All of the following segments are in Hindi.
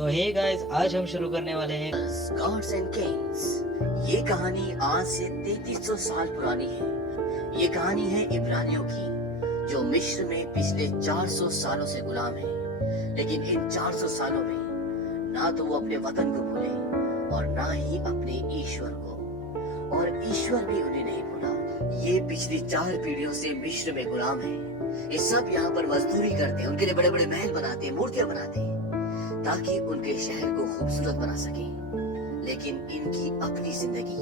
तो हे गाइस, आज हम शुरू करने वाले हैं गॉड्स एंड किंग्स। ये कहानी आज से 3300 साल पुरानी है। ये कहानी है इब्रानियों की, जो मिस्र में पिछले 400 सालों से गुलाम है। लेकिन इन 400 सालों में ना तो वो अपने वतन को भूले और ना ही अपने ईश्वर को, और ईश्वर भी उन्हें नहीं भूला। ये पिछली 4 पीढ़ियों से मिस्र में गुलाम है। ये सब यहाँ पर मजदूरी करते हैं, उनके लिए बड़े बड़े महल बनाते हैं, मूर्तियां बनाते हैं ताकि उनके शहर को खूबसूरत बना सके। लेकिन इनकी अपनी जिंदगी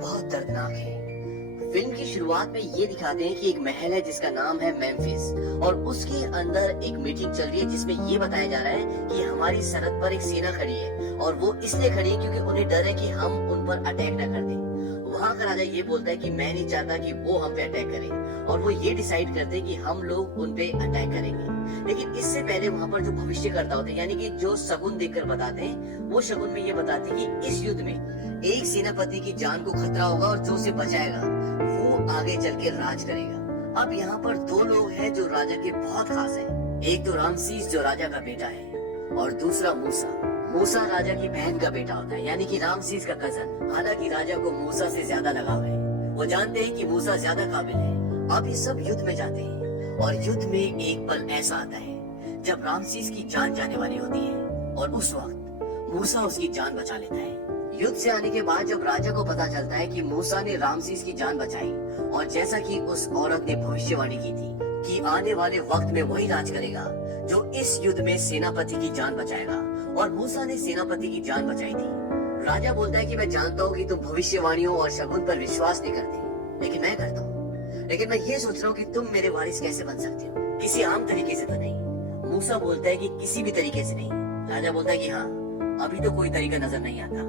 बहुत दर्दनाक है। फिल्म की शुरुआत में ये दिखाते हैं कि एक महल है जिसका नाम है मेम्फिस, और उसके अंदर एक मीटिंग चल रही है जिसमें ये बताया जा रहा है कि हमारी सरहद पर एक सेना खड़ी है, और वो इसलिए खड़ी है क्योंकि उन्हें डर है कि हम उन पर अटैक न कर दें। वहाँ का राजा ये बोलता है कि मैं नहीं चाहता कि वो हम पे अटैक करें, और वो ये डिसाइड करते हैं कि हम लोग उन पे अटैक करेंगे। लेकिन इससे पहले वहाँ पर जो भविष्यकर्ता होते हैं, यानी कि जो शगुन देखकर बताते हैं, वो शगुन में ये बताते हैं कि इस युद्ध में एक सेनापति की जान को खतरा होगा और जो उसे बचाएगा वो आगे चल के राज करेगा। अब यहाँ पर 2 लोग हैं जो राजा के बहुत खास हैं। एक तो रामसीस जो राजा का बेटा है, और दूसरा मूसा। मूसा राजा की बहन का बेटा होता है, यानी कि रामसीस का कजन। हालांकि राजा को मूसा से ज्यादा लगाव है, वो जानते हैं कि मूसा ज्यादा काबिल है। अब ये सब युद्ध में जाते हैं, और युद्ध में एक पल ऐसा आता है जब रामसीस की जान जाने वाली होती है, और उस वक्त मूसा उसकी जान बचा लेता है। युद्ध से आने के बाद जब राजा को पता चलता है कि मूसा ने रामसीस की जान बचाई, और जैसा कि उस औरत ने भविष्यवाणी की थी कि आने वाले वक्त में वही राज करेगा जो इस युद्ध में सेनापति की जान बचाएगा, और मूसा ने सेनापति की जान बचाई थी। राजा बोलता है कि मैं जानता हूँ कि तुम भविष्यवाणियों और शगुन पर विश्वास नहीं करते, लेकिन मैं करता हूँ। लेकिन मैं ये सोच रहा हूँ कि तुम मेरे वारिस कैसे बन सकते हो, किसी आम तरीके से तो नहीं। मूसा बोलता है कि किसी भी तरीके से नहीं। राजा बोलता है कि हाँ, अभी तो कोई तरीका नजर नहीं आता।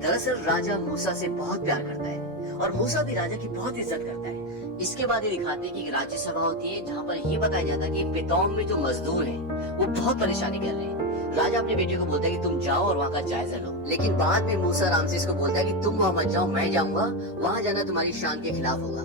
दरअसल राजा मूसा से बहुत प्यार करता है, और मूसा भी राजा की बहुत इज्जत करता है। इसके बाद ये दिखाते हैं कि राज्य सभा होती है जहाँ पर ये बताया जाता है कि पितौम में जो मजदूर हैं वो बहुत परेशानी कर रहे हैं। राजा अपने बेटे को बोलता है कि तुम जाओ और वहाँ का जायजा लो। लेकिन बाद में मूसा रामसेस को बोलता है कि तुम वहाँ मत जाओ, मैं जाऊंगा, वहाँ जाना तुम्हारी शान के खिलाफ होगा।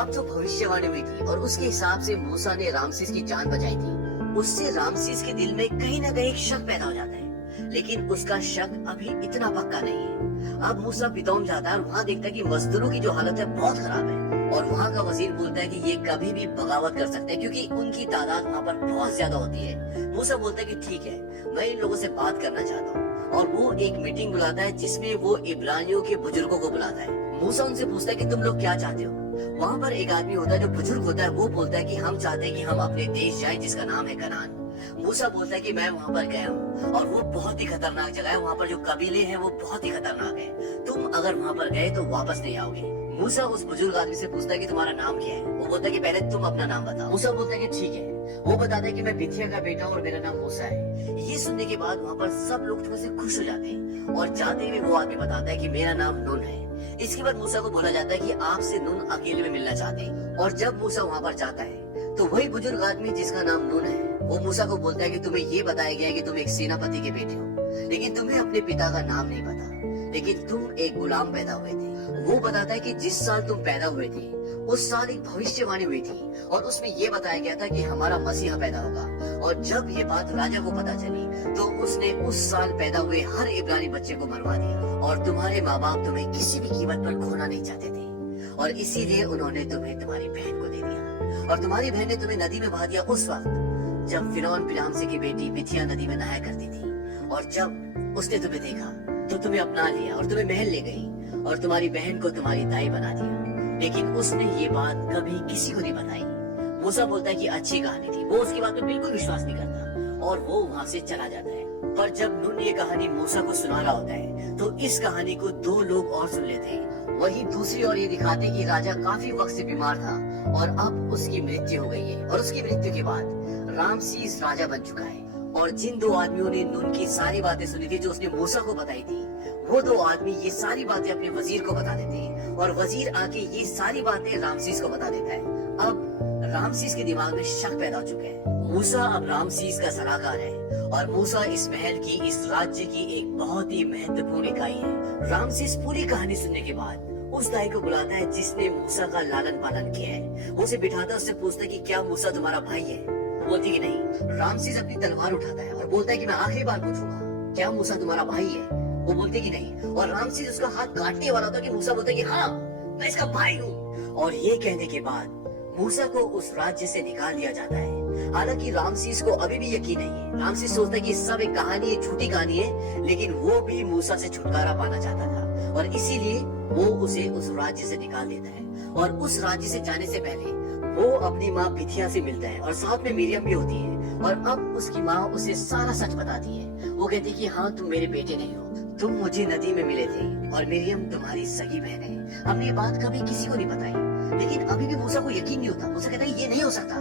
अब जो भविष्यवाणी हुई थी और उसके हिसाब से मूसा ने रामसेस की जान बचाई थी, उससे रामसेस के दिल में कहीं ना कहीं शक पैदा हो जाता है। लेकिन उसका शक अभी इतना पक्का नहीं है। अब मूसा पितौम जाता है और वहाँ देखता है कि मजदूरों की जो हालत है बहुत खराब है, और वहाँ का वजीर बोलता है कि ये कभी भी बगावत कर सकते हैं क्योंकि उनकी तादाद वहाँ पर बहुत ज्यादा होती है। मूसा बोलता है कि ठीक है, मैं इन लोगों से बात करना चाहता हूँ, और वो एक मीटिंग बुलाता है जिसमें वो इब्रानियों के बुजुर्गों को बुलाता है। मूसा उनसे पूछता है कि तुम लोग क्या चाहते हो। वहाँ पर एक आदमी होता है जो बुजुर्ग होता है, वो बोलता है कि हम चाहते हैं कि हम अपने देश जाएं जिसका नाम है कनान। मूसा बोलता है कि मैं वहाँ पर गया हूँ, और वो बहुत ही खतरनाक जगह है। वहाँ पर जो कबीले हैं वो बहुत ही खतरनाक है। तुम अगर वहाँ पर गए तो वापस नहीं आओगे। मूसा उस बुजुर्ग आदमी से पूछता है कि तुम्हारा नाम क्या है। वो बोलता है कि पहले तुम अपना नाम बताओ। मूसा बोलता है कि ठीक है। वो बताता है कि मैं बिथिया का बेटा हूँ और मेरा नाम मूसा है। ये सुनने के बाद वहाँ पर सब लोग थोड़े से खुश हो जाते हैं, और जाते हुए वो आदमी बताता है कि मेरा नाम नून है। इसके बाद मूसा को बोला जाता है कि आपसे नून अकेले में मिलना चाहते हैं। और जब मूसा वहाँ पर जाता है तो वही बुजुर्ग आदमी जिसका नाम नून है, वो मूसा को बोलता है कि तुम्हें ये बताया गया है कि तुम एक सेनापति के बेटे हो, लेकिन तुम्हें अपने पिता का नाम नहीं पता, लेकिन तुम एक गुलाम पैदा हुए थे। वो बताता है कि जिस साल तुम पैदा हुए थे उस साल एक भविष्यवाणी हुई थी, और उसमें ये बताया गया था कि हमारा मसीहा पैदा होगा। और जब ये बात राजा को पता चली तो उसने उस साल पैदा हुए हर इब्रानी बच्चे को मरवा दिया, और तुम्हारे माँ बाप तुम्हें किसी भी कीमत पर खोना नहीं चाहते थे, और इसीलिए उन्होंने तुम्हें तुम्हारी बहन को दे दिया। और तुम्हारी बहन ने तुम्हें नदी में बहा दिया उस वक्त जब फिरौन पिरामसे की बेटी बिथिया नदी में नहाया करती थी। और जब उसने तुम्हें देखा तो तुम्हें अपना लिया और तुम्हें महल ले गई, और तुम्हारी बहन को तुम्हारी दाई बना दिया। लेकिन उसने ये बात कभी किसी को नहीं बताई। मूसा बोलता है कि अच्छी कहानी थी। वो उसकी बात पर बिल्कुल विश्वास नहीं करता, और वो वहाँ से चला जाता है। पर जब नून ये कहानी मूसा को सुना रहा होता है तो इस कहानी को 2 लोग और सुन लेते हैं। वही दूसरी ओर ये दिखाते हैं कि राजा काफी वक्त से बीमार था, और अब उसकी मृत्यु हो गई है। और उसकी मृत्यु के बाद रामसीस राजा बन चुका है। और जिन 2 आदमियों ने नून की सारी बातें सुनी थी जो उसने मूसा को बताई थी, वो 2 आदमी ये सारी बातें अपने वजीर को बता देते हैं, और वजीर आके ये सारी बातें रामसीस को बता देता है। अब रामसीस के दिमाग में शक पैदा हो चुका है। मूसा अब रामसीस का सलाहकार है, और मूसा इस महल की, इस राज्य की एक बहुत ही महत्वपूर्ण इकाई है। रामसीस पूरी कहानी सुनने के बाद उस दाई को बुलाता है जिसने मूसा का लालन पालन किया है। वो उसे बिठाता है, उससे पूछता है कि क्या मूसा तुम्हारा भाई है। वो बोलती कि नहीं। रामसीस अपनी तलवार उठाता है और बोलता है कि मैं आखिरी बार पूछूंगा, क्या मूसा तुम्हारा भाई है? वो बोलते कि नहीं, और रामसेस उसका हाथ काटने वाला था कि मूसा बोलता कि हाँ मैं इसका भाई हूँ। और ये कहने के बाद मूसा को उस राज्य से निकाल दिया जाता है। हालांकि रामसेस को अभी भी यकीन नहीं है। रामसेस सोचता है कि सब एक कहानी है, झूठी कहानी है, लेकिन वो भी मूसा से छुटकारा पाना चाहता था और इसीलिए वो उसे उस राज्य से निकाल देता है। और उस राज्य से जाने से पहले वो अपनी माँ बिथिया से मिलता है और साथ में मिरियम भी होती है। और अब उसकी माँ उसे सारा सच बताती है। वो कहती है कि हाँ तुम मेरे बेटे नहीं हो, तुम मुझे नदी में मिले थे और मिरियम तुम्हारी सगी बहन है। हमने ये बात कभी किसी को नहीं बताई, लेकिन अभी भी मूसा को यकीन नहीं होता। मूसा कहता है ये नहीं हो सकता।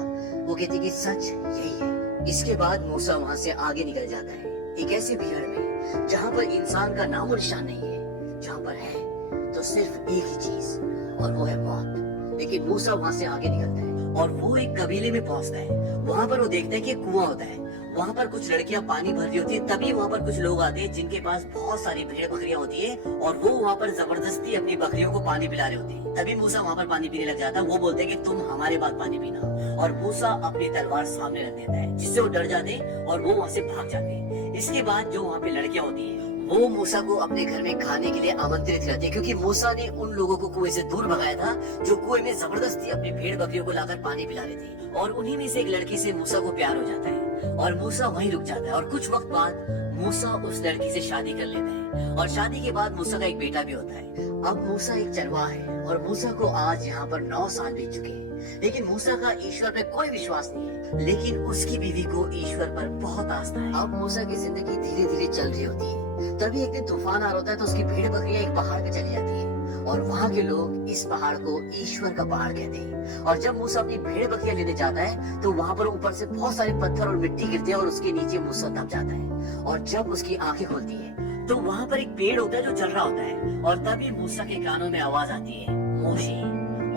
वो कहती है कि सच यही है। इसके बाद मूसा वहाँ से आगे निकल जाता है एक ऐसी भीड़ में जहाँ पर इंसान का नामो निशान नहीं है, जहाँ पर है तो सिर्फ एक ही चीज और वो है मौत। लेकिन मूसा वहाँ से आगे निकलता है और वो एक कबीले में पहुँचता है। वहाँ पर वो देखता है कि एक कुआं होता है। वहाँ पर कुछ लड़कियां पानी भर रही होती है। तभी वहाँ पर कुछ लोग आते हैं जिनके पास बहुत सारी भेड़ बकरियां होती है और वो वहाँ पर जबरदस्ती अपनी बकरियों को पानी पिला रहे होते हैं। तभी मूसा वहाँ पर पानी पीने लग जाता है। वो बोलते हैं कि तुम हमारे बाद पानी पीना, और मूसा अपनी तलवार सामने रख देता है जिससे वो डर जाते हैं और वो वहाँ से भाग जाते हैं। इसके बाद जो वहाँ पे लड़कियां होती है वो मूसा को अपने घर में खाने के लिए आमंत्रित करते हैं, क्योंकि मूसा ने उन लोगों को कुएं से दूर भगाया था जो कुएं में जबरदस्ती अपनी भेड़ बकरियों को लाकर पानी पिला रहे थे। और उन्हीं में से एक लड़की से मूसा को प्यार हो जाता है और मूसा वहीं रुक जाता है। और कुछ वक्त बाद मूसा उस लड़की से शादी कर लेता है और शादी के बाद मूसा का एक बेटा भी होता है। अब मूसा एक चरवाहा है और मूसा को आज यहाँ पर 9 साल बीत चुके हैं। लेकिन मूसा का ईश्वर पे कोई विश्वास नहीं है, लेकिन उसकी बीवी को ईश्वर पर बहुत आस्था है। अब मूसा की जिंदगी धीरे धीरे चल रही होती है। तभी एक दिन तूफान आ रहा होता है तो उसकी भेड़ बकरियां एक पहाड़ पे चली जाती है और वहाँ के लोग इस पहाड़ को ईश्वर का पहाड़ कहते हैं। और जब मूसा अपनी भेड़ बकरियां लेने जाता है तो वहाँ पर ऊपर से बहुत सारे पत्थर और मिट्टी गिरते हैं और उसके नीचे मूसा दब जाता है। और जब उसकी आंखें खुलती है तो वहाँ पर एक पेड़ होता है जो जल रहा होता है। और तभी मूसा के कानों में आवाज आती है मोशे,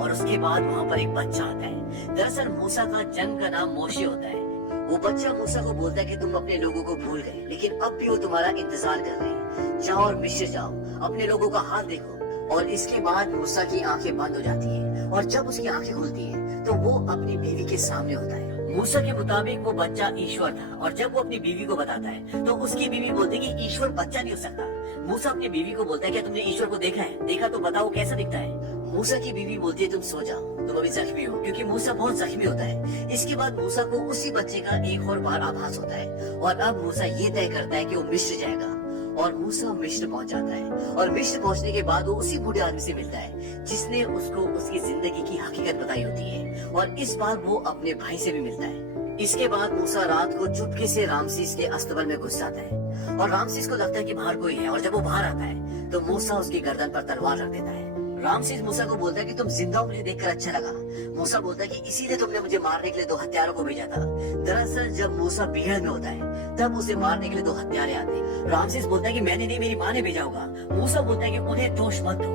और उसके बाद वहाँ पर एक बच्चा आता है। दरअसल मूसा का जन्म का नाम मोशे होता है। वो बच्चा मूसा को बोलता है कि तुम अपने लोगों को भूल गए, लेकिन अब भी वो तुम्हारा इंतजार कर रहे हैं। जाओ और मिस्र जाओ, अपने लोगों का हाल देखो। और इसके बाद मूसा की आंखें बंद हो जाती है और जब उसकी आंखें खुलती है तो वो अपनी बीवी के सामने होता है। मूसा के मुताबिक वो बच्चा ईश्वर था और जब वो अपनी बीवी को बताता है तो उसकी बीवी बोलती है कि ईश्वर बच्चा नहीं हो सकता। मूसा अपनी बीवी को बोलता है क्या तुमने ईश्वर को देखा है? देखा तो बताओ कैसा दिखता है? मूसा की बीवी बोलती है तुम सो जाओ, तुम अभी जख्मी हो, क्योंकि मूसा बहुत जख्मी होता है। इसके बाद मूसा को उसी बच्चे का एक और बार आभास होता है और अब मूसा ये तय करता है कि वो मिस्र जाएगा। और मूसा मिस्र पहुंच जाता है और मिस्र पहुंचने के बाद वो उसी बूढ़े आदमी से मिलता है जिसने उसको उसकी जिंदगी की हकीकत बताई होती है। और इस बार वो अपने भाई से भी मिलता है। इसके बाद मूसा रात को चुपके से रामसीस के अस्तबल में घुस जाता है और रामसीस को लगता है कि बाहर कोई है। और जब वो बाहर आता है तो मूसा उसकी गर्दन पर तलवार रख देता है। रामसेस मूसा को बोलता है कि तुम जिंदा हो, मुझे देखकर अच्छा लगा। मूसा बोलता है कि इसीलिए तुमने मुझे मारने के लिए 2 हत्यारों को भेजा था। दरअसल जब मूसा भीड़ में होता है तब उसे मारने के लिए 2 हत्यारे आते हैं। रामसेस बोलता है कि मैंने नहीं, मेरी माँ ने भेजा होगा। मूसा बोलता है कि उन्हें दोष मत दो।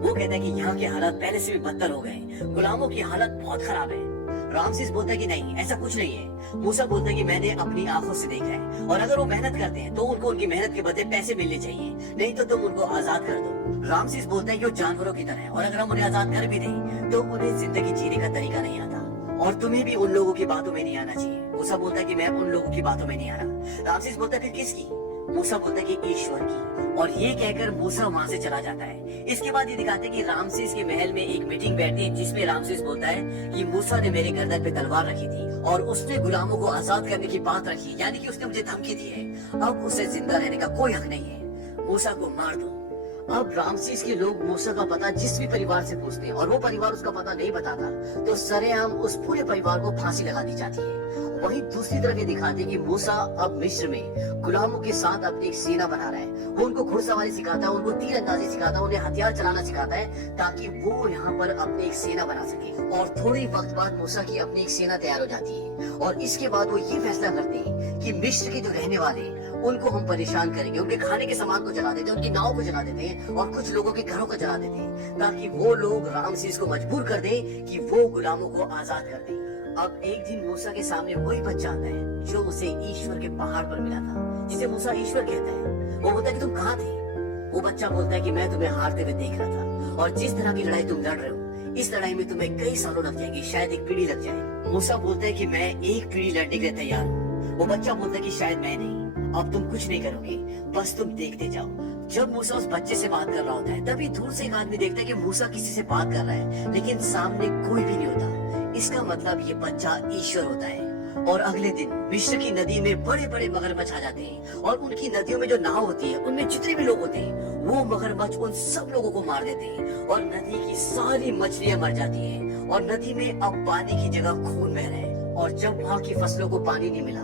वो कहता है कि यहाँ के हालात पहले से भी बदतर हो गए, गुलामों की हालत बहुत खराब है। रामसेस बोलता है कि नहीं, ऐसा कुछ नहीं है। मूसा बोलता है कि मैंने अपनी आंखों से देखा है और अगर वो मेहनत करते हैं तो उनको उनकी मेहनत के बदले पैसे मिलने चाहिए, नहीं तो तुम उनको आजाद कर दो। रामसेस बोलता है कि वो जानवरों की तरह है और अगर हम उन्हें आजाद कर भी दें तो उन्हें जिंदगी जीने का तरीका नहीं आता और तुम्हें भी उन लोगों की बातों में नहीं आना चाहिए। मूसा बोलता है कि मैं उन लोगों की बातों में नहीं आ रहा। रामसेस बोलता है फिर किसकी? मूसा बोलता है कि ईश्वर की। और ये कहकर मूसा वहाँ से चला जाता है। इसके बाद ये दिखाते हैं कि रामसेस के महल में एक मीटिंग बैठती है जिसमें रामसेस बोलता है कि मूसा ने मेरे गर्दन पे तलवार रखी थी और उसने गुलामों को आजाद करने की बात रखी, यानी कि उसने मुझे धमकी दी है। अब उसे जिंदा रहने का कोई हक नहीं है, मूसा को मार दो। अब रामसेस के लोग मूसा का पता जिस भी परिवार से पूछते हैं और वो परिवार उसका पता नहीं बताता तो सरेआम उस पूरे परिवार को फांसी लगा दी जाती है। वहीं दूसरी तरफ ये दिखाते हैं कि मूसा अब मिस्र में गुलामों के साथ अपनी एक सेना बना रहा है। वो उनको घुड़सवारी सिखाता है, उनको तीरंदाजी सिखाता है, उन्हें हथियार चलाना सिखाता है ताकि वो यहाँ पर अपनी एक सेना बना सके। और थोड़ी वक्त बाद मूसा की अपनी एक सेना तैयार हो जाती है और इसके बाद वो ये फैसला करते हैं कि मिस्र के जो रहने वाले उनको हम परेशान करेंगे, उनके खाने के सामान को जला देते हैं, उनकी नाव को जला देते हैं और कुछ लोगों के घरों को जला देते हैं ताकि वो लोग रामसेस को मजबूर कर दें कि वो गुलामों को आजाद कर दें। अब एक दिन मूसा के सामने वही बच्चा आता है जो उसे ईश्वर के पहाड़ पर मिला था, जिसे मूसा ईश्वर कहता है। वो बोलता है कि तुम कहाँ थे? वो बच्चा बोलता है कि मैं तुम्हें हारते हुए देख रहा था और जिस तरह की लड़ाई तुम लड़ रहे हो इस लड़ाई में तुम्हें कई सालों लग जाएंगे, शायद 1 पीढ़ी लग जाए। मूसा बोलता है कि मैं 1 पीढ़ी लड़ने के लिए तैयार हूँ। वो बच्चा बोलता है कि शायद मैं नहीं, अब तुम कुछ नहीं करोगे, बस तुम देखते जाओ। जब मूसा उस बच्चे से बात कर रहा होता है, तभी दूर से एक आदमी देखता है कि मूसा किसी से बात कर रहा है, लेकिन सामने कोई भी नहीं होता। इसका मतलब ये बच्चा ईश्वर होता है। और अगले दिन मिस्र की नदी में बड़े बड़े मगरमच्छ आ जाते हैं, और उनकी नदियों में जो नाव होती है, उनमें जितने भी लोग होते हैं, वो मगरमच्छ उन सब लोगों को मार देते हैं, और नदी की सारी मछलियां मर जाती हैं, और नदी में अब पानी की जगह खून बह रहा है। और जब वहाँ की फसलों को पानी नहीं मिला,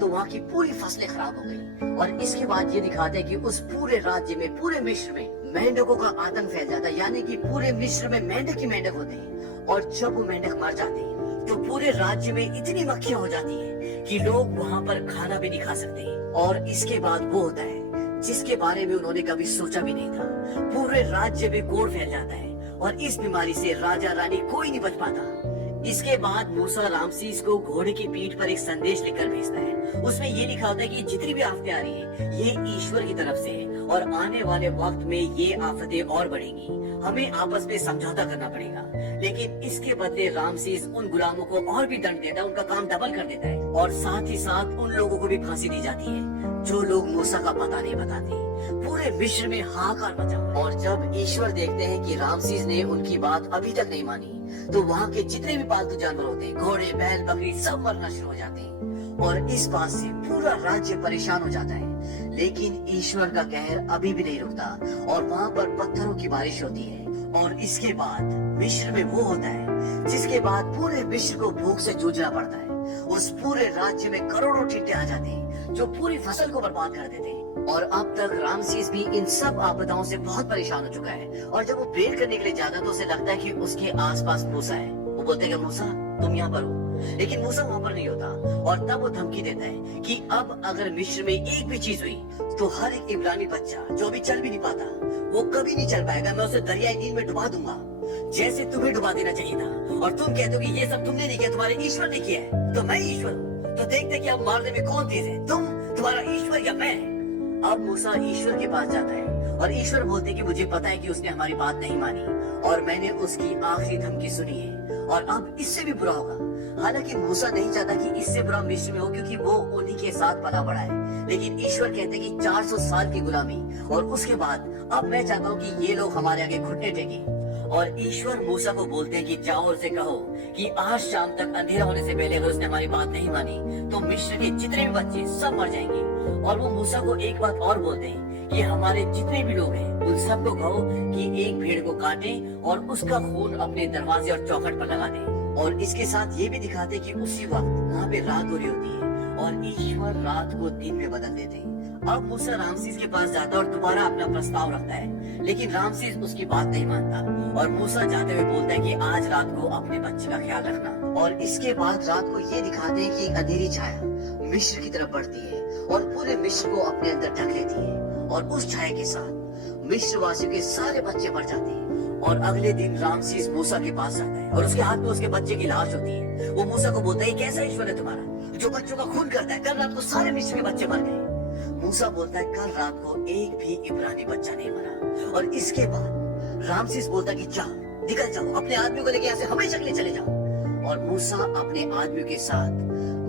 तो वहाँ की पूरी फसलें खराब हो गई। और इसके बाद ये दिखाते हैं कि उस पूरे राज्य में, पूरे मिस्र में मेंढकों का आतंक फैल जाता है, यानी कि पूरे मिस्र में मेंढक ही मेंढक होते हैं। और जब वो मेंढक मर जाते हैं, तो पूरे राज्य में इतनी मक्खियां हो जाती हैं कि लोग वहाँ पर खाना भी नहीं खा सकते। और इसके बाद वो होता है जिसके बारे में उन्होंने कभी सोचा भी नहीं था। पूरे राज्य में कोढ़ फैल जाता है, और इस बीमारी से राजा रानी कोई नहीं बच पाता। इसके बाद मूसा रामसीस को घोड़े की पीठ पर एक संदेश लिखकर भेजता है। उसमें ये लिखा होता है कि जितनी भी आफतें आ रही है, ये ईश्वर की तरफ से है, और आने वाले वक्त में ये आफतें और बढ़ेंगी। हमें आपस में समझौता करना पड़ेगा। लेकिन इसके बदले रामसीस उन गुलामों को और भी दंड देता है, उनका काम डबल कर देता है, और साथ ही साथ उन लोगों को भी फांसी दी जाती है जो लोग मूसा का पता नहीं बताते। पूरे मिस्र में हाहाकार मचा। और जब ईश्वर देखते हैं कि रामसीस ने उनकी बात अभी तक नहीं मानी, तो वहाँ के जितने भी पालतू जानवर होते हैं, घोड़े, बैल, बकरी, सब मरना शुरू हो जाते हैं। और इस बात से पूरा राज्य परेशान हो जाता है। लेकिन ईश्वर का कहर अभी भी नहीं रुकता, और वहाँ पर पत्थरों की बारिश होती है। और इसके बाद मिस्र में वो होता है जिसके बाद पूरे मिस्र को भूख से जूझना पड़ता है। उस पूरे राज्य में करोड़ों टिड्डे आ जाते हैं जो पूरी फसल को बर्बाद कर देते हैं। और अब तक रामसीस भी इन सब आपदाओं से बहुत परेशान हो चुका है। और जब वो प्रेयर करने के लिए जाता है, तो उसे लगता है कि उसके आसपास मूसा है। वो बोलते हैं कि मूसा तुम यहाँ पर हो, लेकिन मूसा वहाँ पर नहीं होता। और तब वो धमकी देता है कि अब अगर मिस्र में एक भी चीज हुई, तो हर एक इब्रानी बच्चा जो अभी चल भी नहीं पाता, वो कभी नहीं चल पाएगा, मैं उसे दरियाई नील में डुबा दूंगा, जैसे तुम्हें डुबा देना चाहिए था। और तुम कहते हो कि ये सब तुमने नहीं किया, तुम्हारे ईश्वर ने किया है, तो मैं ईश्वर हूँ। तो देखते कि अब मारने में कौन तेज है, तुम, तुम्हारा ईश्वर या मैं। अब मूसा ईश्वर के पास जाता है, और ईश्वर बोलते कि मुझे पता है कि उसने हमारी बात नहीं मानी, और मैंने उसकी आखिरी धमकी सुनी है, और अब इससे भी बुरा होगा। हालांकि मूसा नहीं चाहता कि इससे बुरा मिस्र में हो, क्योंकि वो उन्हीं के साथ पला बड़ा है। लेकिन ईश्वर कहते हैं कि 400 साल की गुलामी, और उसके बाद अब मैं चाहता हूँ कि ये लोग हमारे आगे घुटने टेकें। और ईश्वर मूसा को बोलते हैं कि जाओ और उसे कहो कि आज शाम तक अंधेरा होने से पहले अगर उसने हमारी बात नहीं मानी, तो मिस्र के जितने भी बच्चे सब मर जाएंगे। और वो मूसा को एक बात और बोलते हैं कि हमारे जितने भी लोग हैं, उन सबको कहो कि एक भेड़ को काटें और उसका खून अपने दरवाजे और चौखट पर लगा दें। और इसके साथ ये भी दिखाते कि उसी वक्त वहाँ पे रात हो रही होती है, और ईश्वर रात को दिन में बदल देते हैं। अब मूसा रामसीस के पास जाता है और दोबारा अपना प्रस्ताव रखता है, लेकिन रामसीस उसकी बात नहीं मानता। और मूसा जाते हुए बोलता है कि आज रात को अपने बच्चे का ख्याल रखना। और इसके बाद रात को ये दिखाते हैं कि एक अंधेरी छाया मिस्र की तरफ बढ़ती है, और पूरे मिस्र को अपने अंदर ढक लेती है। और उस छाया के साथ मिस्र वासियों के सारे बच्चे मर जाते हैं। और अगले दिन रामसीस मूसा के पास जाता है, और उसके हाथ में उसके बच्चे की लाश होती है। वो मूसा को बोलता है, कैसा ईश्वर है तुम्हारा जो बच्चों का खून करता है? कल रात को सारे मिस्र के बच्चे मर गए। मूसा बोलता है, कल रात को एक भी इब्रानी बच्चा नहीं मरा। और इसके बाद रामसीस बोलता है कि जाओ, निकल जाओ, अपने आदमी को लेके यहाँ से हमेशा के लिए चले जाओ। और मूसा अपने आदमियों के साथ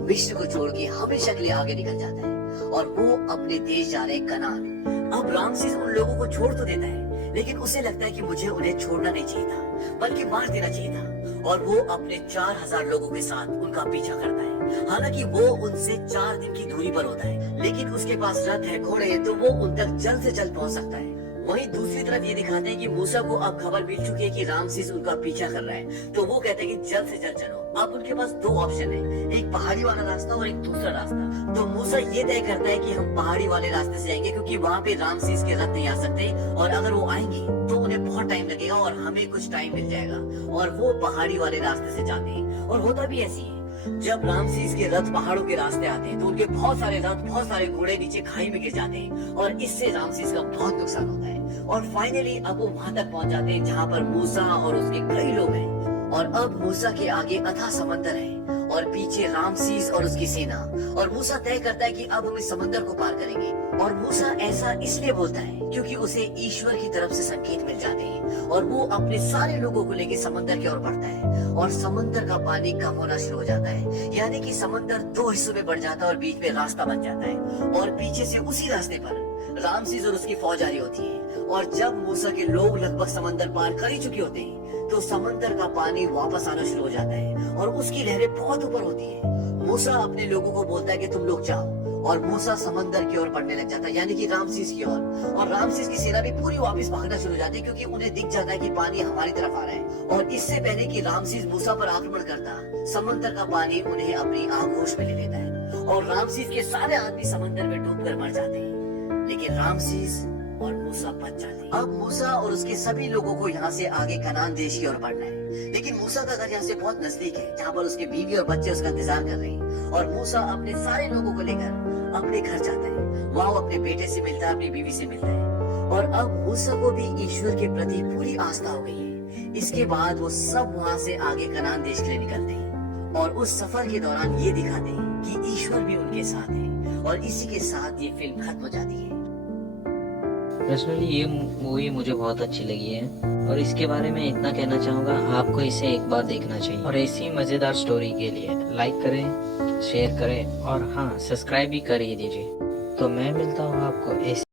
मिस्र को छोड़ के हमेशा के लिए आगे निकल जाता है, और वो अपने देश जा रहे कनान। अब रामसीस उन लोगों को छोड़ तो देता है, लेकिन उसे लगता है कि मुझे उन्हें छोड़ना नहीं चाहिए था, बल्कि मार देना चाहिए था। और वो अपने 4000 लोगों के साथ उनका पीछा करता है। हालांकि वो उनसे 4 दिन की दूरी पर होता है, लेकिन उसके पास रथ है, घोड़े हैं, तो वो उन तक जल्द से जल्द पहुंच सकता है। वहीं दूसरी तरफ ये दिखाते हैं कि मूसा को अब खबर मिल चुकी है कि रामसीस उनका पीछा कर रहा है, तो वो कहते हैं कि जल्द से जल्द चलो। अब उनके पास 2 ऑप्शन है, एक पहाड़ी वाला रास्ता और एक दूसरा रास्ता। तो मूसा ये तय करता है कि हम पहाड़ी वाले रास्ते से जाएंगे, क्योंकि वहाँ पे रामसीस के रथ नहीं आ सकते, और अगर वो आएंगे तो उन्हें बहुत टाइम लगेगा और हमें कुछ टाइम मिल जाएगा। और वो पहाड़ी वाले रास्ते से जाते हैं, और होता भी ऐसी है। जब रामसीस के रथ पहाड़ों के रास्ते आते हैं, तो उनके बहुत सारे रथ, बहुत सारे घोड़े नीचे खाई में गिर जाते हैं, और इससे रामसीस का बहुत नुकसान होता है। और फाइनली अब वो वहां तक पहुंच जाते हैं जहाँ पर मूसा और उसके कई लोग हैं। और अब मूसा के आगे अथाह समंदर है, और पीछे रामसीस और उसकी सेना। और मूसा तय करता है कि अब हम इस समंदर को पार करेंगे। और मूसा ऐसा इसलिए बोलता है क्योंकि उसे ईश्वर की तरफ से संकेत मिल जाते हैं और वो अपने सारे लोगों को लेकर समंदर की ओर बढ़ता है और समंदर का पानी कम होना शुरू हो जाता है, यानी कि समंदर दो हिस्सों में बढ़ जाता है और बीच में रास्ता बन जाता है। और पीछे से उसी रास्ते पर रामसीस और उसकी फौज आ रही होती है। और जब मूसा के लोग लगभग समंदर पार कर ही चुके होते हैं तो समंदर का पानी वापस आना शुरू हो जाता है और उसकी लहरें बहुत ऊपर होती है। मूसा अपने लोगों को बोलता है कि तुम लोग जाओ और मूसा समंदर की ओर बढ़ने लग जाता है, यानी कि रामसीस की ओर। और रामसीस की सेना भी पूरी वापस भागना शुरू हो जाती है क्योंकि उन्हें दिख जाता है कि पानी हमारी तरफ आ रहा है। और इससे पहले कि रामसीस मूसा पर आक्रमण करता, समंदर का पानी उन्हें अपनी आगोश में ले लेता है और रामसीस के सारे आदमी समंदर में डूबकर मर जाते हैं, लेकिन रामसीस और मूसा बच जाते हैं। अब मूसा और उसके सभी लोगों को यहाँ से आगे कनान देश की ओर बढ़ना है, लेकिन मूसा का घर यहाँ से बहुत नजदीक है जहाँ पर उसके बीवी और बच्चे उसका इंतजार कर रहे हैं। और मूसा अपने सारे लोगों को लेकर अपने घर जाता है, वहाँ वो अपने बेटे से मिलता है, अपनी बीवी से मिलता है। और अब मूसा को भी ईश्वर के प्रति पूरी आस्था हो गई है। इसके बाद वो सब वहाँ से आगे कनान देश के लिए निकलते हैं और उस सफर के दौरान ये दिखाते हैं कि ईश्वर भी उनके साथ है। और इसी के साथ ये फिल्म खत्म हो जाती है। पर्सनली ये मूवी मुझे बहुत अच्छी लगी है और इसके बारे में इतना कहना चाहूँगा, आपको इसे एक बार देखना चाहिए। और ऐसी मज़ेदार स्टोरी के लिए लाइक करें, शेयर करें और हाँ, सब्सक्राइब भी कर ही दीजिए। तो मैं मिलता हूँ आपको ऐसे